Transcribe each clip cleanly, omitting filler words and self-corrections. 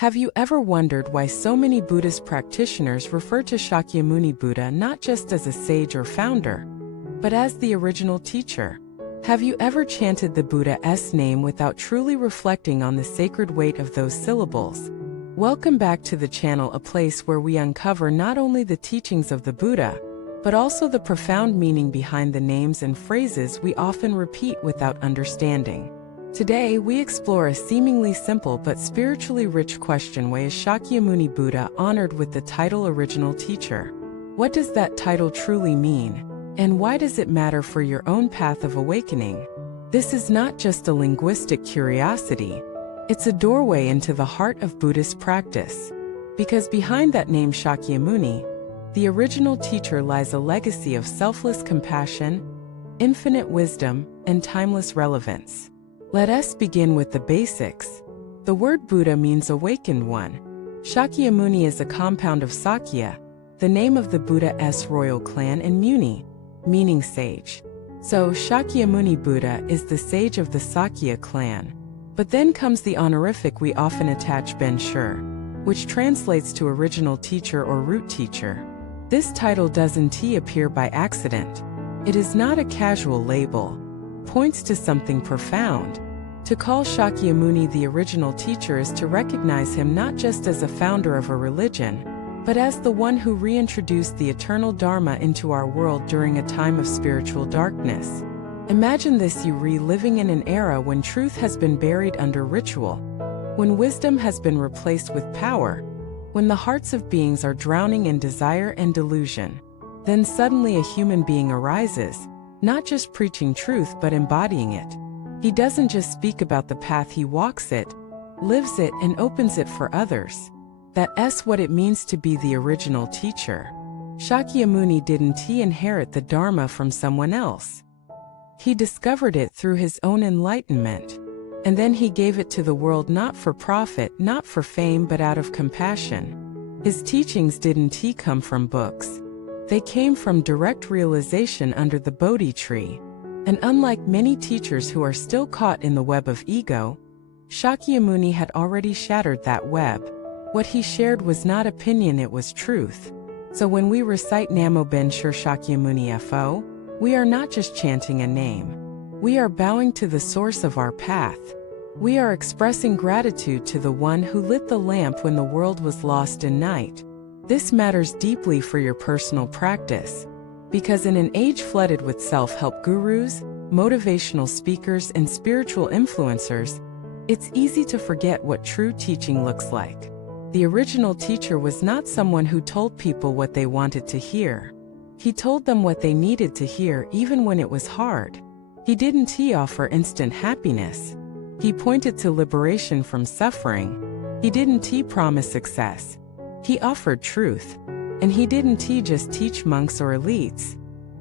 Have you ever wondered why so many Buddhist practitioners refer to Shakyamuni Buddha not just as a sage or founder, but as the original teacher? Have you ever chanted the Buddha's name without truly reflecting on the sacred weight of those syllables? Welcome back to the channel, a place where we uncover not only the teachings of the Buddha, but also the profound meaning behind the names and phrases we often repeat without understanding. Today, we explore a seemingly simple but spiritually rich question: why is Shakyamuni Buddha honored with the title Original Teacher? What does that title truly mean? And why does it matter for your own path of awakening? This is not just a linguistic curiosity. It's a doorway into the heart of Buddhist practice. Because behind that name Shakyamuni, the original teacher, lies a legacy of selfless compassion, infinite wisdom, and timeless relevance. Let us begin with the basics. The word Buddha means awakened one. Shakyamuni is a compound of Sakya, the name of the Buddha's royal clan, and Muni, meaning sage. So Shakyamuni Buddha is the sage of the Sakya clan. But then comes the honorific we often attach Ben-Shur, which translates to original teacher or root teacher. This title doesn't appear by accident. It is not a casual label. Points to something profound. To call Shakyamuni the original teacher is to recognize him not just as a founder of a religion, but as the one who reintroduced the eternal Dharma into our world during a time of spiritual darkness. Imagine this: you living in an era when truth has been buried under ritual, when wisdom has been replaced with power, when the hearts of beings are drowning in desire and delusion. Then suddenly a human being arises, not just preaching truth but embodying it. He doesn't just speak about the path, he walks it, lives it, and opens it for others. That's what it means to be the original teacher. Shakyamuni didn't inherit the Dharma from someone else. He discovered it through his own enlightenment. And then he gave it to the world, not for profit, not for fame, but out of compassion. His teachings didn't come from books. They came from direct realization under the Bodhi tree. And unlike many teachers who are still caught in the web of ego, Shakyamuni had already shattered that web. What he shared was not opinion, it was truth. So when we recite Namo Ben-Shur Shakyamuni Fo, we are not just chanting a name. We are bowing to the source of our path. We are expressing gratitude to the one who lit the lamp when the world was lost in night. This matters deeply for your personal practice, because in an age flooded with self-help gurus, motivational speakers, and spiritual influencers, it's easy to forget what true teaching looks like. The original teacher was not someone who told people what they wanted to hear. He told them what they needed to hear, even when it was hard. He didn't offer instant happiness. He pointed to liberation from suffering. He didn't promise success. He offered truth. And he didn't just teach monks or elites.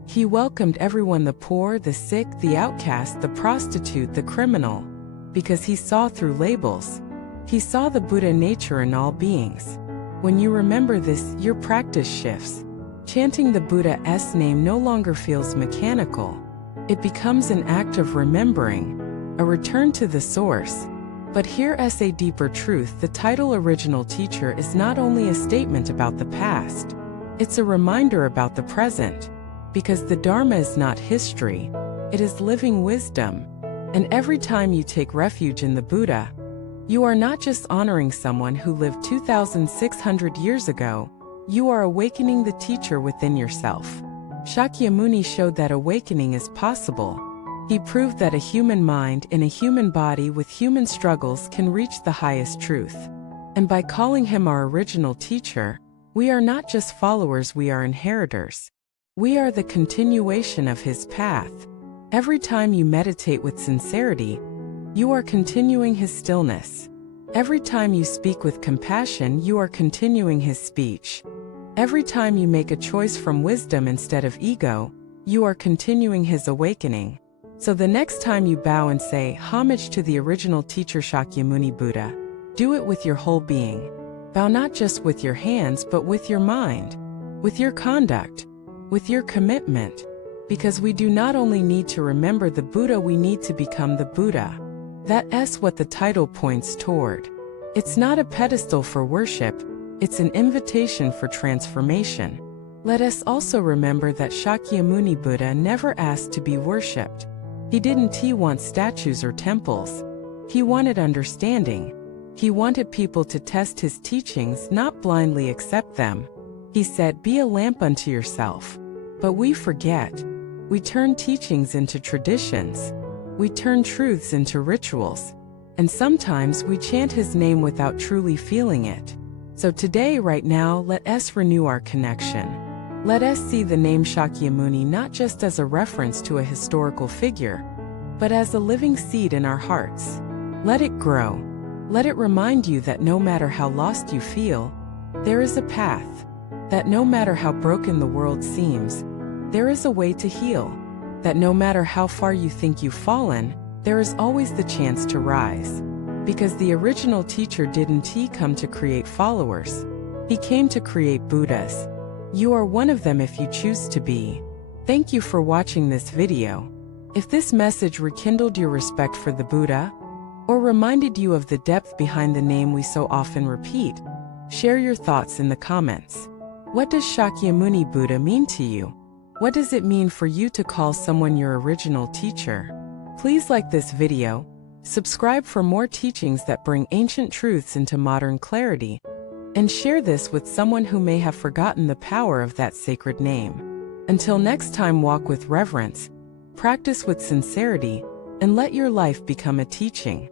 He welcomed everyone: the poor, the sick, the outcast, the prostitute, the criminal. Because he saw through labels. He saw the Buddha nature in all beings. When you remember this, your practice shifts. Chanting the Buddha's name no longer feels mechanical. It becomes an act of remembering, a return to the source. But here's a deeper truth: the title Original Teacher is not only a statement about the past, it's a reminder about the present. Because the Dharma is not history, it is living wisdom. And every time you take refuge in the Buddha, you are not just honoring someone who lived 2,600 years ago, you are awakening the teacher within yourself. Shakyamuni showed that awakening is possible. He proved that a human mind in a human body with human struggles can reach the highest truth. And by calling him our original teacher, we are not just followers, we are inheritors. We are the continuation of his path. Every time you meditate with sincerity, you are continuing his stillness. Every time you speak with compassion, you are continuing his speech. Every time you make a choice from wisdom instead of ego, you are continuing his awakening. So the next time you bow and say homage to the original teacher Shakyamuni Buddha, do it with your whole being. Bow not just with your hands but with your mind, with your conduct, with your commitment. Because we do not only need to remember the Buddha, we need to become the Buddha. That's what the title points toward. It's not a pedestal for worship, it's an invitation for transformation. Let us also remember that Shakyamuni Buddha never asked to be worshipped. He didn't want statues or temples. He wanted understanding. He wanted people to test his teachings, not blindly accept them. He said, "Be a lamp unto yourself." But we forget. We turn teachings into traditions. We turn truths into rituals. And sometimes we chant his name without truly feeling it. So today, right now, let us renew our connection. Let us see the name Shakyamuni not just as a reference to a historical figure, but as a living seed in our hearts. Let it grow. Let it remind you that no matter how lost you feel, there is a path. That no matter how broken the world seems, there is a way to heal. That no matter how far you think you've fallen, there is always the chance to rise. Because the original teacher didn't come to create followers. He came to create Buddhas. You are one of them if you choose to be. Thank you for watching this video. If this message rekindled your respect for the Buddha, or reminded you of the depth behind the name we so often repeat, share your thoughts in the comments. What does Shakyamuni Buddha mean to you? What does it mean for you to call someone your original teacher? Please like this video, subscribe for more teachings that bring ancient truths into modern clarity, and share this with someone who may have forgotten the power of that sacred name. Until next time, walk with reverence, practice with sincerity, and let your life become a teaching.